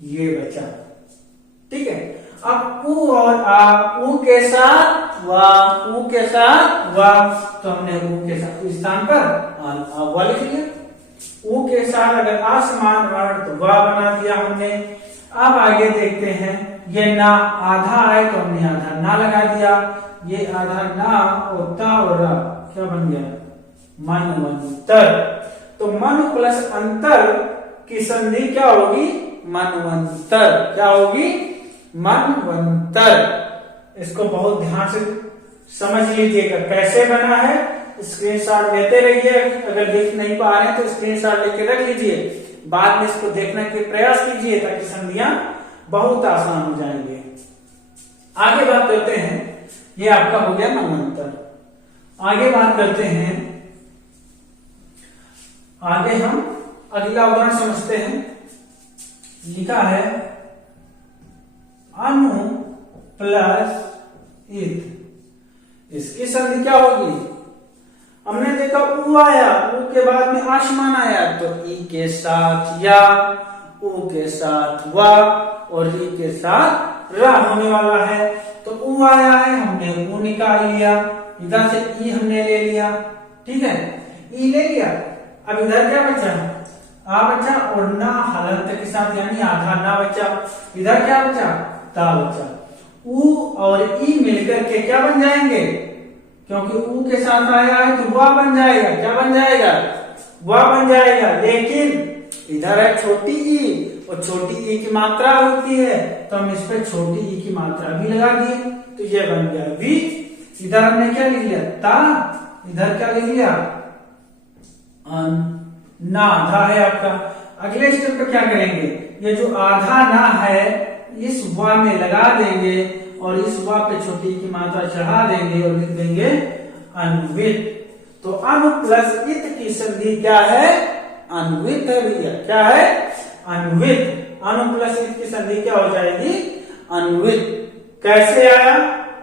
ये बचा। ठीक है, अब ऊ और आ, ऊ के साथ व, ऊ के साथ व, तो हमने ऊ के साथ इस स्थान पर व लिख लिया। ऊ के साथ अगर असमान वर्ण तो व बना दिया हमने। अब आगे देखते हैं, ये ना आधा है तो हमने आधा ना लगा दिया, ये आधा ना और ता और रा क्या बन गया, मनवंतर। तो मन प्लस अंतर की संधि क्या होगी, मनवंतर। क्या होगी, मनवंतर। इसको बहुत ध्यान से समझ लीजिएगा कैसे बना है, स्क्रीनशॉट लेते रहिए। अगर देख नहीं पा रहे हैं तो स्क्रीनशॉट लेके रख लीजिए, बाद में इसको देखने के प्रयास कीजिए, ताकि संधियां बहुत आसान हो जाएंगे। आगे बात करते हैं, ये आपका हो गया मनवंतर। आगे बात करते हैं, आगे हम अगला उदाहरण समझते हैं। लिखा है अनु प्लस इत, इसकी संधि क्या होगी, हमने देखा ऊ आया, ऊ के बाद में आसमान आया, तो ई के साथ या, ऊ के साथ व, और री के साथ र होने वाला है। तो ऊ आया है, हमने ऊ निकाल लिया, इधर से ई हमने ले लिया। ठीक है, ई ले लिया। अब इधर क्या बचा, आ बचा, और ना हलंत के साथ यानी आधा ना बचा। इधर क्या बचा, ता बचा। ऊ और ई मिलकर के क्या बन जाएंगे, क्योंकि ऊ के साथ आया है तो वह बन जाएगा। क्या बन जाएगा, वह बन जाएगा। लेकिन इधर है छोटी ई, और छोटी ई की मात्रा होती है, तो हम इस पे छोटी ई की मात्रा भी लगा दिए, तो ये बन गया वी। इधर हमने क्या लिख लिया, ता, इधर क्या लिख लिया, ना आधा है आपका। अगले स्टेप पे क्या करेंगे, ये जो आधा ना है इस व में लगा देंगे, और इस व पे छोटी की मात्रा चढ़ा देंगे, और लिख देंगे अन्वित। तो अनु प्लस इत की संधि क्या है, अन्वित है भैया। क्या है, अन्वित। अनु प्लस इत की संधि क्या हो जाएगी, अन्वित। कैसे आया,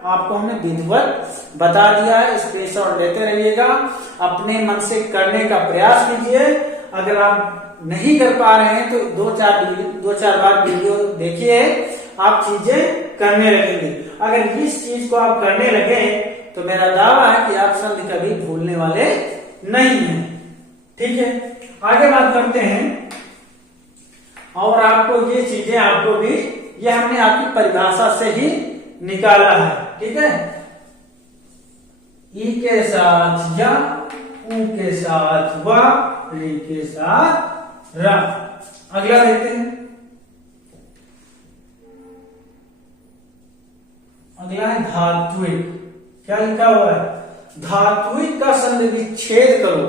आपको हमने विधिवत बता दिया है, स्क्रीनशॉट लेते रहिएगा, अपने मन से करने का प्रयास कीजिए। अगर आप नहीं कर पा रहे हैं तो दो चार बार वीडियो देखिए, आप चीजें करने लगेंगे। अगर इस चीज को आप करने लगे तो मेरा दावा है कि आप संधि कभी भूलने वाले नहीं हैं। ठीक है, आगे बात करते हैं। और आपको ये चीजें आपको भी, ये हमने आपकी परिभाषा से ही निकाला है। ठीक है, ई के साथ या, ऊ के साथ व, री के साथ र। अगला देखते हैं। अगला है धात्विक। क्या लिखा हुआ है? धात्विक का संधि विच्छेद करो।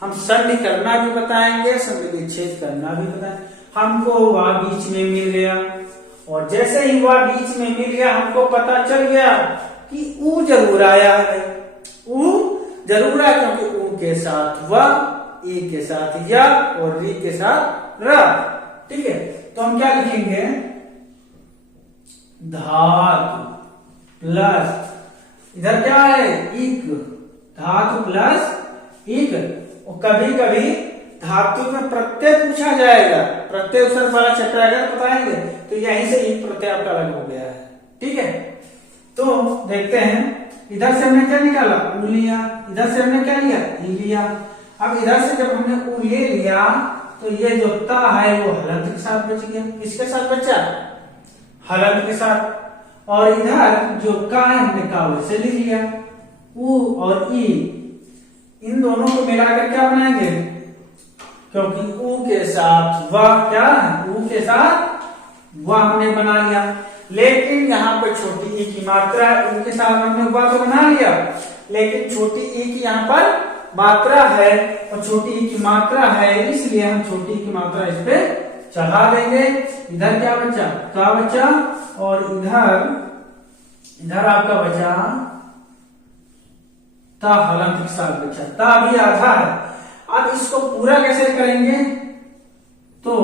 हम संधि करना भी बताएंगे, संधि विच्छेद करना भी बताएंगे। हमको वह बीच में मिल गया, और जैसे ही वह बीच में मिल गया हमको पता चल गया कि ऊ जरूर आया है। ऊ जरूर आया क्योंकि ऊ के साथ व, ई के साथ या, और री के साथ र। ठीक है, तो हम क्या लिखेंगे? धातु प्लस, इधर क्या है? इक। धातु प्लस इक। और कभी कभी धातु में प्रत्यय पूछा जाएगा, प्रत्यय उसमें वाला चैप्टर अगर बताएंगे तो यहीं से एक प्रत्यय आपका अलग हो गया है। ठीक है, तो देखते हैं। इधर से हमने क्या निकाला? ऊ लिया। इधर से हमने क्या लिया? ई लिया। अब इधर से जब हमने ऊ ले लिया तो ये जो ता है वो हलंत के साथ बच गया। किसके साथ बचा? हलंत के साथ। और इधर जो का है हमने का वैसे लिख लिया। ऊ और ई, इन दोनों को मिलाकर क्या बनाएंगे? क्योंकि ऊ के साथ व क्या है? ऊ के साथ व हमने बना लिया, लेकिन यहाँ पर छोटी ई की मात्रा, ऊ के साथ हमने व तो बना लिया, लेकिन छोटी ई की यहाँ पर मात्रा है, और छोटी ई की मात्रा है, इसलिए हम छोटी ई की मात्रा इस पे चढ़ा देंगे। इधर क्या बचा? का बचा, और इधर आपका बचा ता हलंत के साथ बचा। ता भी आधा है। अब इसको पूरा कैसे करेंगे? तो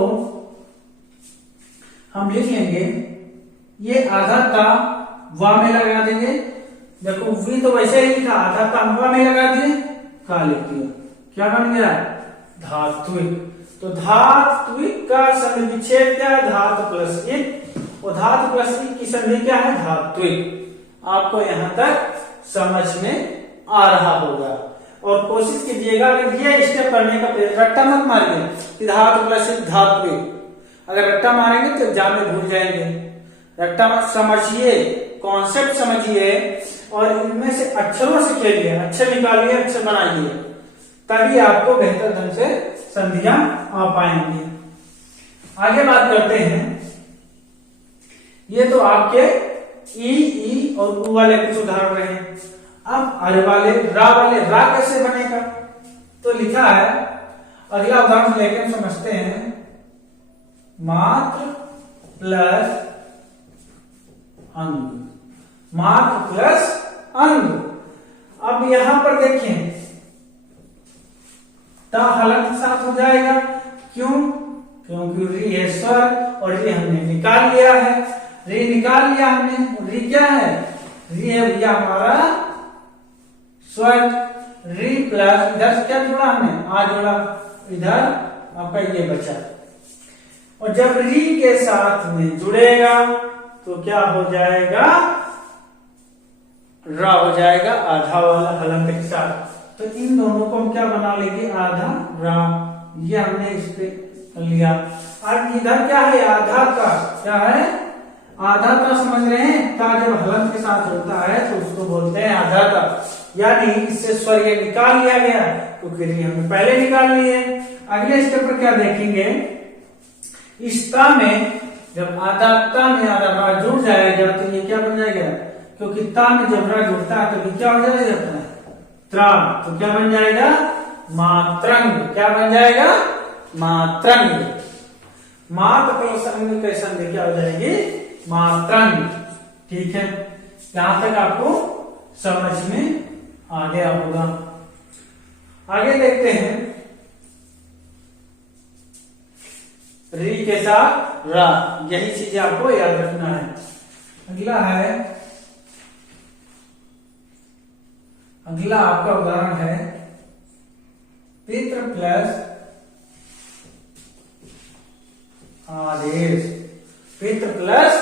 हम लिख लेंगे, ये आधा ता वा में लगा देंगे। देखो वी तो वैसे ही लिखा, आधा ता वा में लगा दिए, का लिख दिया। क्या बन गया? धात्विक। तो धात्विक का संधि विच्छेद क्या है? धातु प्लस इक। और धातु प्लस इक की संधि क्या है? धात्विक। आपको यहां तक समझ में आ रहा होगा, और कोशिश कीजिएगा अगर ये स्टेप करने का रट्टा मत मारिए कि धातु प्लस इक धात्विक। अगर रट्टा मारेंगे तो एग्जाम में भूल जाएंगे। रट्टा मत समझिए, कॉन्सेप्ट समझिए, और इनमें से अक्षरों से खेलिए, अक्षर निकालिए, अक्षर बनाइए, तभी आपको बेहतर ढंग से संधियां आ पाएंगे। आगे बात करते हैं। ये तो आपके ई और ऊ वाले कुछ उदाहरण रहे। अब अरे वाले, रा वाले, रा कैसे बनेगा? तो लिखा है, अगला उदाहरण लेकर हम समझते हैं। मात्र प्लस अंग। मात्र प्लस अंग। अब यहां पर देखें, ता हलंत के साथ हो जाएगा। क्यों? क्योंकि री है स्वर, और री हमने निकाल लिया है। री निकाल लिया हमने। री क्या है? री है भैया हमारा स्वर। री प्लस इधर से क्या जोड़ा हमने? आ जोड़ा। इधर आपका ये बचा, और जब री के साथ में जुड़ेगा तो क्या हो जाएगा? रा हो जाएगा, आधा वाला हलंत के साथ। तो इन दोनों को हम क्या बना लेंगे? आधा रा। ये हमने इस पे लिया। और इधर क्या है? आधा का। क्या है? आधा का। समझ रहे हैं? का जब हलंत के साथ होता है तो उसको बोलते हैं आधा का। यानी इससे स्वर ये निकाल लिया गया, क्योंकि री हमने पहले निकाल ली है। अगले स्टेप पर क्या देखेंगे? इस ता में जब आधा ता में आधा रा जुड़ जाएगा तो ये क्या बन जाएगा? क्योंकि ता में जब रा जुड़ता है तो क्या हो जाएगा? त्राण। तो क्या बन जाएगा? मात्रंग। क्या बन जाएगा? मात्रंग। मात्र प्लस अंग के संधि क्या हो जाएगी? मात्रंग। ठीक है, यहां तक आपको समझ में आ गया होगा। आगे देखते हैं। री के साथ रा, यही चीजें आपको याद रखना है। अगला है, अगला आपका उदाहरण है पितृ प्लस आदेश। पित्र प्लस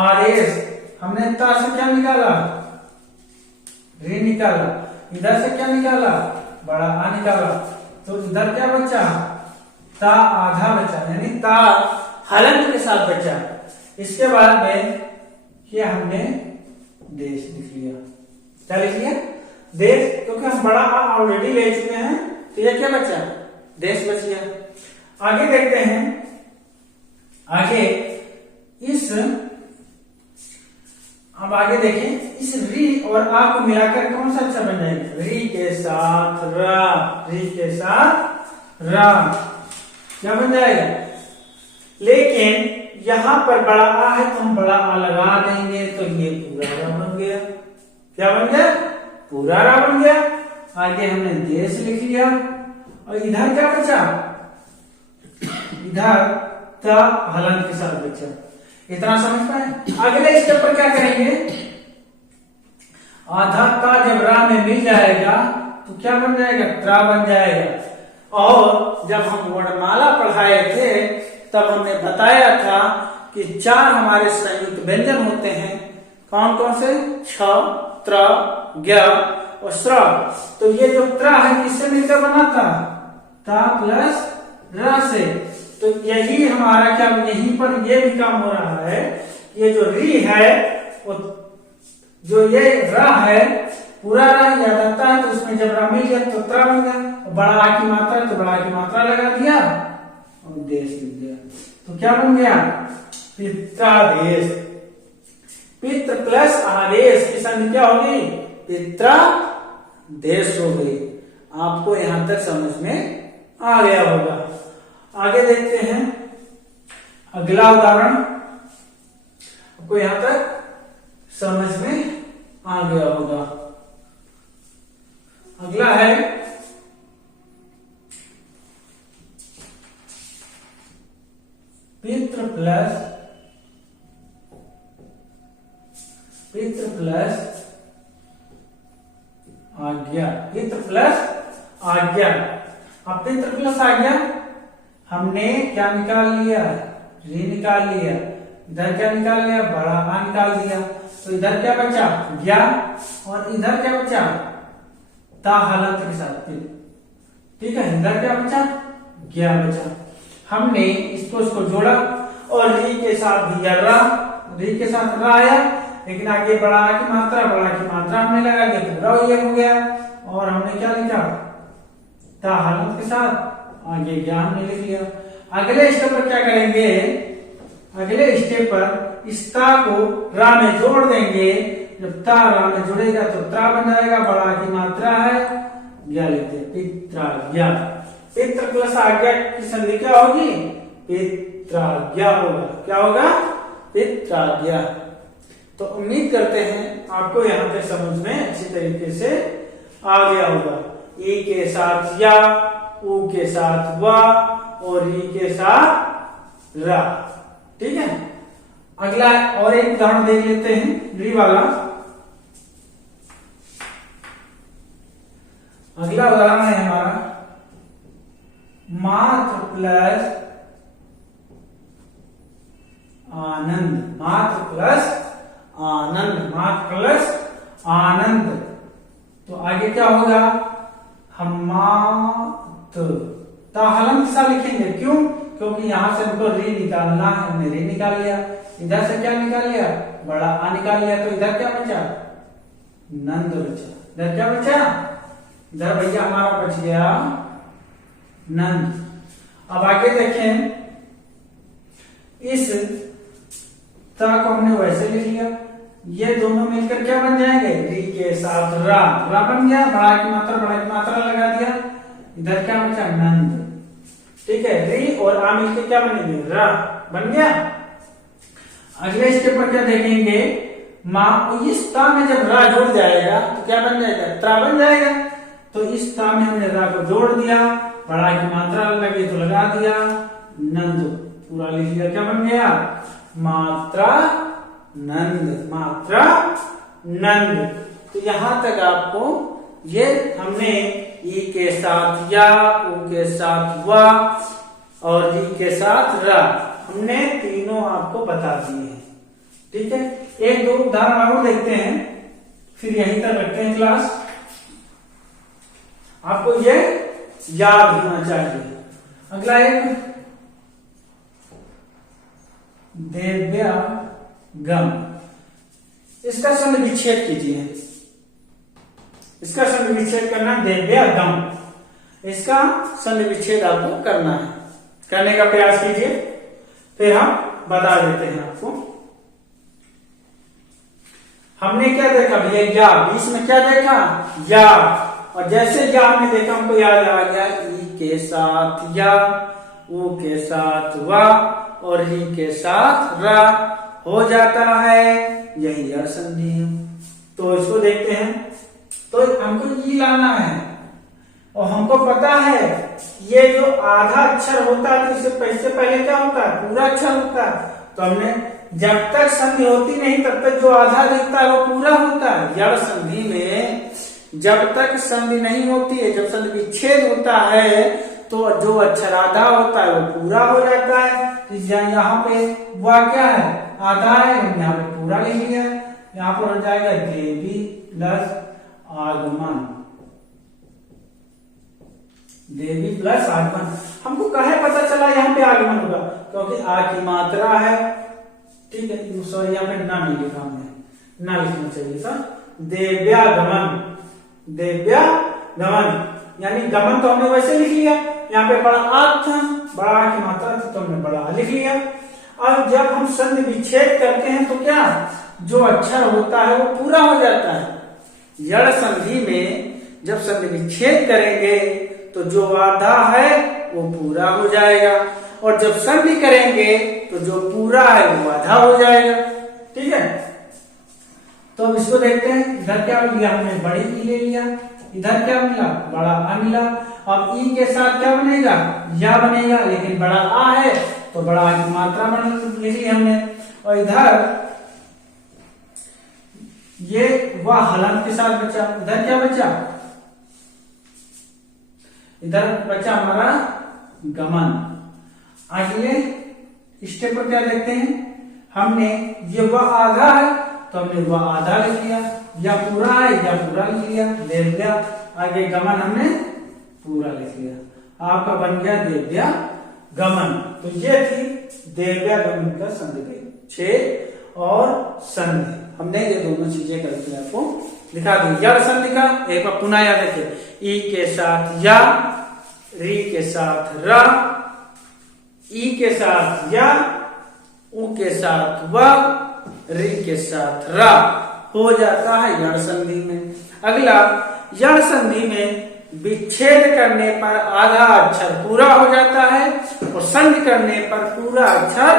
आदेश, हमने ता से क्या निकाला, री निकाला, इधर से क्या निकाला, बड़ा आ निकाला, तो इधर क्या बचा, ता आधा बचा, यानी ता हलंत के साथ बचा। इसके बाद में ये हमने देश लिख लिया। क्या लिख लिया, देश, क्योंकि हम बड़ा आ ऑलरेडी ले चुके हैं, तो ये क्या बचा, देश बच गया। आगे देखते हैं, आगे इस, अब आगे देखें, इस री और आ को मिलाकर कौन सा अच्छा बन जाएगा, री के साथ रा, री के साथ रा, क्या बन जाएगा। लेकिन यहां पर बड़ा आ है तो हम बड़ा आ लगा देंगे, तो ये पूरा रा बन गया। क्या बन गया, पूरा रा बन गया। आगे हमने देश लिख लिया, और इधर क्या बचा, इधर ता हलंत के साथ बचा। इतना समझ पाए। अगले स्टेप पर क्या करेंगे, आधा ता जब रा में मिल जाएगा तो क्या बन जाएगा, त्रा बन जाएगा। और जब हम वर्णमाला पढ़ाए थे तब हमने बताया था कि 4 हमारे संयुक्त व्यंजन होते हैं। कौन कौन से, छ, त्र, ज्ञ और स्र। तो ये जो त्रा है किससे मिलकर बना था, ता प्लस रा से। तो यही हमारा क्या, यहीं पर ये भी काम हो रहा है। ये जो री है, वो जो ये रा है, पूरा रा याद आता है, तो उसमें जब रा मिल गया तो त्रा बन गया। बड़ा आ की मात्रा, तो बड़ा की मात्रा लगा दिया और देश लिख दिया, तो क्या बन गया, पित्रादेश। पित्र प्लस आदेश की संधि क्या होगी, पित्रा देश हो गई। आपको यहां तक समझ में आ गया होगा। आगे देखते हैं अगला उदाहरण। आपको यहां तक समझ में आ गया होगा। अगला है पित्र प्लस आज्ञा, पित्र प्लस आज्ञा। अब पित्र प्लस आज्ञा हमने क्या निकाल लिया, री निकाल लिया, इधर क्या निकाल लिया, बड़ा आ निकाल दिया, तो इधर क्या बचा, ज्ञा, और इधर क्या बचा, ता हलंत के साथ। ठीक है, इधर क्या बचा, ज्ञा बचा। हमने इसको जोड़ा और री के साथ दिया रा, री के साथ रा आया, लेकिन आगे बड़ा की मात्रा हमने लगा दिया, पूरा ये हो गया। और हमने क्या लिखा, ता हलंत के साथ आगे ज्ञा हमने लिख लिया। अगले स्टेप पर क्या करेंगे, अगले स्टेप पर इस ता को रा में जोड़ देंगे। जब ता रा में जुड़ेगा तो त्रा बन जाएगा, बड़ा की मात्रा है, ज्ञा लिखते हैं, पित्राज्ञा। पित्र प्लस आज्ञा की संधि क्या होगी, पित्राज्ञा होगा। क्या होगा, पित्राज्ञा। तो उम्मीद करते हैं आपको यहाँ पे समझ में अच्छी तरीके से आ गया होगा। ई के साथ या, उ के साथ वा और री के साथ रा। ठीक है, अगला और एक उदाहरण देख लेते हैं, री वाला। अगला उदाहरण है हमारा मात्र प्लस आनंद, मात्र प्लस आनंद, मात्र प्लस आनंद। तो आगे क्या होगा, हम मात्र ता हलंत सा लिखेंगे। क्यों, क्योंकि यहां से हमको री निकालना है, हमने री निकाल लिया। इधर से क्या निकाल लिया, बड़ा आ निकाल लिया, तो इधर क्या बचा, नंद बचा। इधर क्या बचा, इधर भैया हमारा बच गया नंद। अब आगे देखें, इस ता को हमने वैसे लिख लिया, ये दोनों मिलकर क्या बन जाएंगे, री के साथ रा, रा बन गया, बड़ा की मात्रा लगा दिया, इधर क्या बचा, नंद। ठीक है, री और आ मिलकर क्या बनेंगे, रा बन गया। अगले स्टेप पर क्या देखेंगे, इस ता में जब रा जुड़ जाएगा तो क्या बन जाएगा, त्रा बन जाएगा। तो इस ता में हमने रा को जोड़ दिया, बड़ा की मात्रा लगी तो लगा दिया, नंद पूरा लिख लिया। क्या बन गया, मात्रा नंद, मात्रा नंद। तो यहां तक आपको ये हमने ई के साथ या, उ के साथ वा और री के साथ रा हमने तीनों आपको बता दिए हैं। ठीक है, एक दो उदाहरण और देखते हैं, फिर यहीं तक रखते हैं क्लास। आपको ये याद होना चाहिए। अगला एक दिव्यागम, इसका संधि विच्छेद कीजिए। इसका संधि विच्छेद करना दिव्यागम, इसका संधि विच्छेद आपको करना है, करने का प्रयास कीजिए, फिर हम बता देते हैं आपको। हमने क्या देखा भैया, या, बीच में क्या देखा, या, और जैसे या हमने देखा हमको याद आ गया, ई के साथ या, ऊ के साथ वा और री के साथ रा हो जाता है, यही यड़ संधि है। तो इसको देखते हैं, तो हमको ये लाना है, और हमको पता है ये जो आधा अक्षर होता है तो इससे पहले क्या होता है, पूरा अक्षर होता है। तो हमने जब तक संधि होती नहीं तब तक जो आधा दिखता है वो पूरा होता है। यड़ संधि में जब तक संधि नहीं होती है, जब संधि विच्छेद होता है तो जो अक्षर आधा होता है वो पूरा हो जाता है। यहाँ पे वह क्या है, आधा है, यहाँ पे पूरा लिख लिया, यहाँ पर हो जाएगा देवी प्लस आगमन, देवी प्लस आगमन। हमको कहे पता चला यहाँ पे आगमन होगा, क्योंकि आ की मात्रा है। ठीक है, सॉरी यहाँ पे ना नहीं लिखा हमने, ना लिखना चाहिए था। दिव्यागमन, दिव्यागमन यानी गमन तो हमने वैसे लिख लिया, यहाँ पे बड़ा आ था, बड़ा आ की मात्रा थी तो हमने बड़ा आ लिख लिया। और जब हम संधि विच्छेद करते हैं तो क्या, जो अक्षर होता है वो पूरा हो जाता है। यड़ संधि में जब संधि विच्छेद करेंगे तो जो आधा है वो पूरा हो जाएगा, और जब संधि करेंगे तो जो पूरा है वो आधा हो जाएगा। ठीक है, तो अब इसको देखते हैं। इधर क्या लिया हमने, बड़ी ई ले लिया, इधर क्या मिला, बड़ा आ मिला। अब ई के साथ क्या बनेगा, या बनेगा, लेकिन बड़ा आ है तो बड़ा आ की मात्रा लिख ली हमने। और इधर ये वह हलन के साथ बचा, इधर क्या बचा, इधर बचा हमारा गमन। आगे स्टेप पर क्या देखते हैं, हमने ये वह आधा है तो हमने वह आधा लिख लिया, या पूरा है या पूरा लिख लिया, दिव्या। आगे गमन हमने पूरा लिख लिया, आपका बन गया दिव्यागमन। तो ये थी दिव्यागमन का संधि विच्छेद और संधि, हमने ये दोनों चीजें करके आपको दिखा दी। यड़ संधि का एक बार पुनः याद रखिए, ई के साथ या, री के साथ रा, ई के साथ या, ऊ के साथ व, री के साथ रा हो जाता है यड़ संधि में। अगला, यड़ संधि में विच्छेद करने पर आधा अक्षर पूरा हो जाता है और संधि करने पर पूरा अक्षर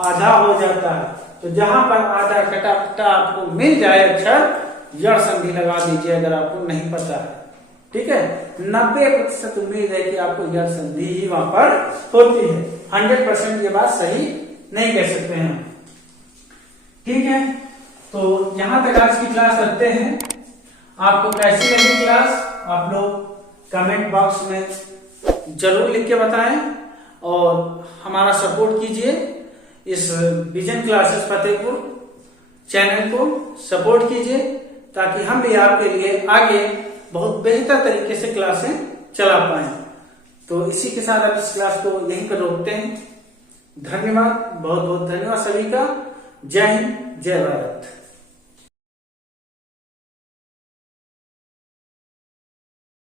आधा हो जाता है। तो जहां पर आधा कटा कटा आपको मिल जाए अक्षर, यड़ संधि लगा दीजिए अगर आपको नहीं पता है। ठीक है, 90% उम्मीद है कि आपको यड़ संधि ही वहां पर होती है। 100% ये बात सही नहीं कह सकते हैं। ठीक है, तो यहां तक आज की क्लास रखते हैं। आपको कैसी लगी क्लास आप लोग कमेंट बॉक्स में जरूर लिख के बताएं, और हमारा सपोर्ट कीजिए। इस विजन क्लासेस फतेहपुर चैनल को सपोर्ट कीजिए, ताकि हम भी आपके लिए आगे बहुत बेहतर तरीके से क्लासें चला पाए। तो इसी के साथ आप इस क्लास को यहीं पर रोकते हैं। धन्यवाद, बहुत बहुत धन्यवाद सभी का। जय हिंद, जय भारत।